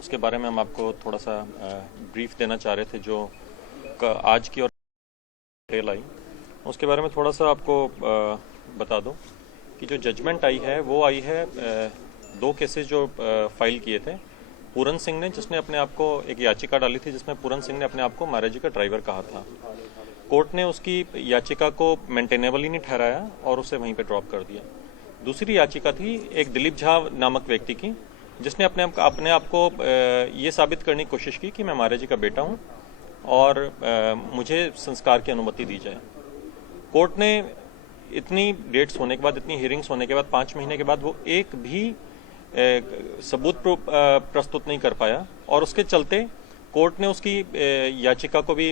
उसके बारे में हम आपको थोड़ा सा ब्रीफ देना चाह रहे थे जो आज की और डिटेल आई, उसके बारे में थोड़ा सा आपको बता दूं कि जो जजमेंट आई है वो आई है 2 केसेस जो फाइल किए थे। पूरन सिंह ने, जिसने अपने आप को एक याचिका डाली थी जिसमें पूरन सिंह ने अपने आप को महाराज जी का ड्राइवर कहा था। कोर्ट ने उसकी याचिका को मेंटेनेबल ही नहीं ठहराया और उसे वहीं पे ड्रॉप कर दिया। दूसरी याचिका थी एक दिलीप झा नामक व्यक्ति की, जिसने अपने आप को ये साबित करने की कोशिश की कि मैं महाराज जी का बेटा हूं और मुझे संस्कार की अनुमति दी जाए। कोर्ट ने इतनी डेट्स होने के बाद, इतनी हियरिंग्स होने के बाद, 5 महीने के बाद वो एक भी सबूत प्रस्तुत नहीं कर पाया और उसके चलते कोर्ट ने उसकी याचिका को भी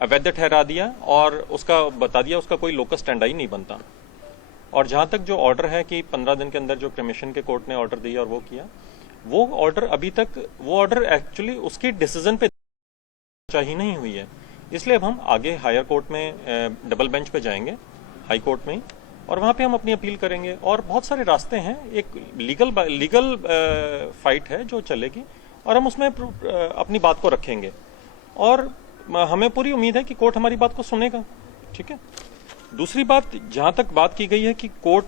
अवैध ठहरा दिया और उसका बता दिया उसका कोई लोकस स्टैंडाई नहीं बनता। और जहां तक जो ऑर्डर है कि 15 दिन के अंदर जो कमीशन के कोर्ट ने ऑर्डर दिया और वो किया, वो ऑर्डर अभी तक, वो ऑर्डर एक्चुअली उसकी डिसीजन पे ही नहीं हुई है। इसलिए अब हम आगे हायर कोर्ट में डबल बेंच पे जाएंगे, हाई कोर्ट में, और वहां पे हम अपनी अपील करेंगे। और बहुत सारे रास्ते हैं, एक लीगल फाइट है जो चलेगी और हम उसमें अपनी बात को रखेंगे और हमें पूरी उम्मीद है कि कोर्ट हमारी बात को सुनेगा। ठीक है। दूसरी बात, जहां तक बात की गई है कि कोर्ट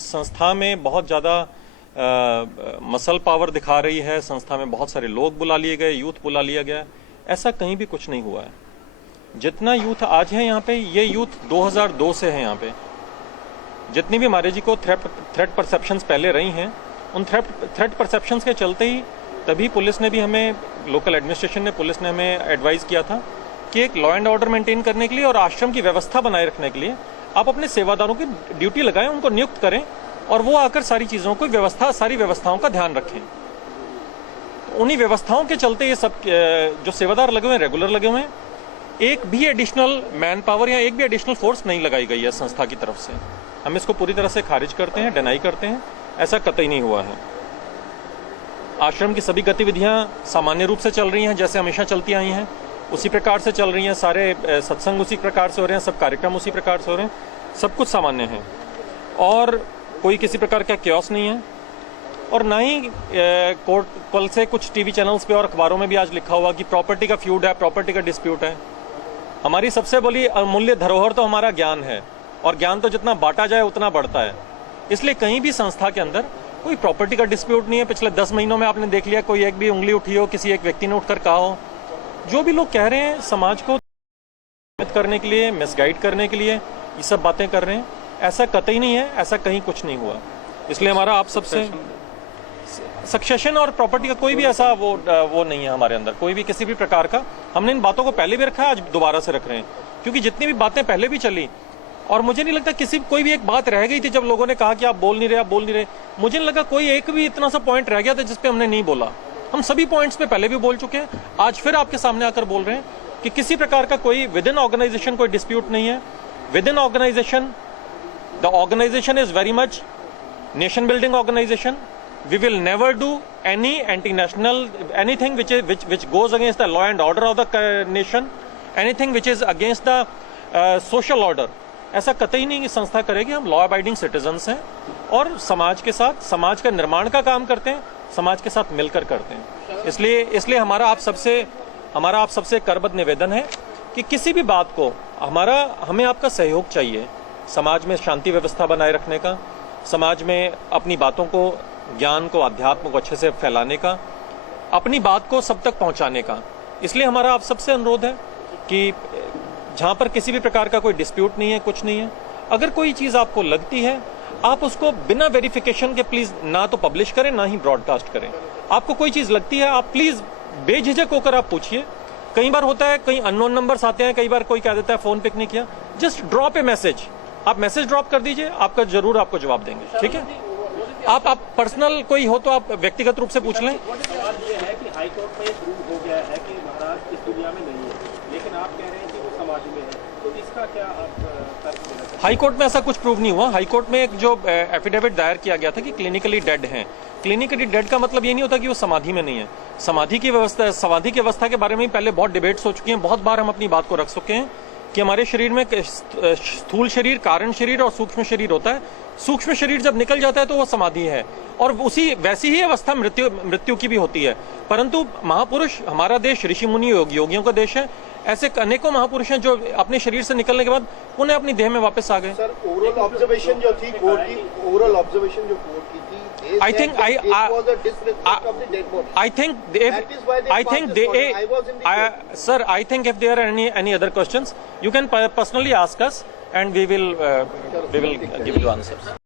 संस्था में बहुत ज्यादा मसल पावर दिखा रही है, संस्था में बहुत सारे लोग बुला लिए गए, यूथ बुला लिया गया, ऐसा कहीं भी कुछ नहीं हुआ है। जितना यूथ आज है यहाँ पे, ये यूथ 2002 से है यहाँ पे। जितनी भी महाराज जी को थ्रेट परसेप्शंस पहले रही हैं, उन थ्रेट परसेप्शंस के चलते ही तभी पुलिस ने भी हमें, लोकल एडमिनिस्ट्रेशन ने, पुलिस ने हमें एडवाइस किया था कि एक लॉ एंड ऑर्डर मेंटेन करने के लिए और आश्रम की व्यवस्था बनाए रखने के लिए आप अपने सेवादारों की ड्यूटी लगाएं, उनको नियुक्त करें और वो आकर सारी चीजों को सारी व्यवस्थाओं का ध्यान रखें। उन्हीं व्यवस्थाओं के चलते ये सब जो सेवादार लगे हुए हैं, रेगुलर लगे हुए हैं, एक भी एडिशनल मैन पावर या एक भी एडिशनल फोर्स नहीं लगाई गई है संस्था की तरफ से। हम इसको पूरी तरह से खारिज करते हैं, डिनाई करते हैं, ऐसा कतई नहीं हुआ है। आश्रम की सभी गतिविधियां सामान्य रूप से चल रही हैं, जैसे हमेशा चलती आई हैं, उसी प्रकार से चल रही हैं। सारे सत्संग उसी प्रकार से हो रहे हैं, सब कार्यक्रम उसी प्रकार से हो रहे हैं, सब कुछ सामान्य है और कोई किसी प्रकार का क्योस नहीं है। और ना ही कोर्ट, कल से कुछ टीवी चैनल्स पे और अखबारों में भी आज लिखा हुआ कि प्रॉपर्टी का फ्यूड है, प्रॉपर्टी का डिस्प्यूट है। हमारी सबसे बड़ी अमूल्य धरोहर तो हमारा ज्ञान है और ज्ञान तो जितना बांटा जाए उतना बढ़ता है। इसलिए कहीं भी संस्था के अंदर कोई प्रॉपर्टी का डिस्प्यूट नहीं है। पिछले 10 महीनों में आपने देख लिया, कोई एक भी उंगली उठी हो, किसी एक व्यक्ति ने उठकर कहा हो। जो भी लोग कह रहे हैं समाज को करने के लिए, मिसगाइड करने के लिए ये सब बातें कर रहे हैं, ऐसा कतई नहीं है, ऐसा कहीं कुछ नहीं हुआ। इसलिए हमारा आप सबसे सक्सेशन और प्रॉपर्टी का कोई भी ऐसा वो नहीं है हमारे अंदर, कोई भी किसी भी प्रकार का। हमने इन बातों को पहले भी रखा है, आज दोबारा से रख रहे हैं, क्योंकि जितनी भी बातें पहले भी चली, और मुझे नहीं लगता कोई भी एक बात रह गई थी जब लोगों ने कहा कि आप बोल नहीं रहे। मुझे नहीं लगा कोई एक भी इतना सा पॉइंट रह गया था जिसपे हमने नहीं बोला। हम सभी पॉइंट्स पे पहले भी बोल चुके हैं, आज फिर आपके सामने आकर बोल रहे हैं कि किसी प्रकार का कोई विद इन ऑर्गेनाइजेशन कोई डिस्प्यूट नहीं है। Within organisation, the organisation is very much nation building organisation. We will never do any anti-national, anything which goes against the law and order of the nation, anything which is against the social order. ऐसा कतई नहीं संस्था करेगी। हम law abiding citizens हैं और समाज के साथ, समाज का निर्माण का काम करते हैं, समाज के साथ मिलकर करते हैं। इसलिए हमारा आप सबसे करबद्ध निवेदन है कि किसी भी बात को हमें आपका सहयोग चाहिए। समाज में शांति व्यवस्था बनाए रखने का, समाज में अपनी बातों को, ज्ञान को, अध्यात्म को अच्छे से फैलाने का, अपनी बात को सब तक पहुंचाने का। इसलिए हमारा आप सबसे अनुरोध है कि जहां पर किसी भी प्रकार का कोई डिस्प्यूट नहीं है, कुछ नहीं है, अगर कोई चीज आपको लगती है, आप उसको बिना वेरिफिकेशन के प्लीज ना तो पब्लिश करें, ना ही ब्रॉडकास्ट करें। आपको कोई चीज लगती है, आप प्लीज बेझिझक होकर आप पूछिए। कई बार होता है, कई अननोन नंबर्स आते हैं, कई बार कोई कह देता है फोन पिक नहीं किया, जस्ट ड्रॉप ए मैसेज। आप मैसेज ड्रॉप कर दीजिए, आपका जरूर आपको जवाब देंगे। ठीक है। आप पर्सनल कोई हो तो आप व्यक्तिगत रूप से पूछ लें। सवाल ये है कि हाई कोर्ट में प्रूव हो गया है कि महाराज इस दुनिया में नहीं है, लेकिन आप कह रहे हैं कि वो समाधि में है, तो इसका क्या आप तर्क देना चाहते हैं? हाई कोर्ट में ऐसा कुछ प्रूव नहीं हुआ। हाई कोर्ट में एक जो एफिडेविट दायर किया गया था कि क्लिनिकली डेड हैं। क्लिनिकली डेड का मतलब ये नहीं होता कि वो समाधि में नहीं है। समाधि की व्यवस्था के बारे में पहले बहुत डिबेट्स हो चुकी हैं, बहुत बार हम अपनी बात को रख चुके हैं कि हमारे शरीर में स्थूल शरीर, कारण शरीर और सूक्ष्म शरीर होता है। सूक्ष्म शरीर जब निकल जाता है तो वो समाधि है, और उसी वैसी ही अवस्था मृत्यु की भी होती है। परंतु महापुरुष, हमारा देश ऋषि मुनि योगियों का देश है। ऐसे अनेकों महापुरुष हैं जो अपने शरीर से निकलने के बाद पुनः अपनी देह में वापस आ गए। सर, ओवरऑल ऑब्जर्वेशन जो थी कोर्ट की, ओवरऑल ऑब्जर्वेशन जो कोर्ट की थी, I think sir, I think if there are any other questions, you can personally ask us, and we will give you answers.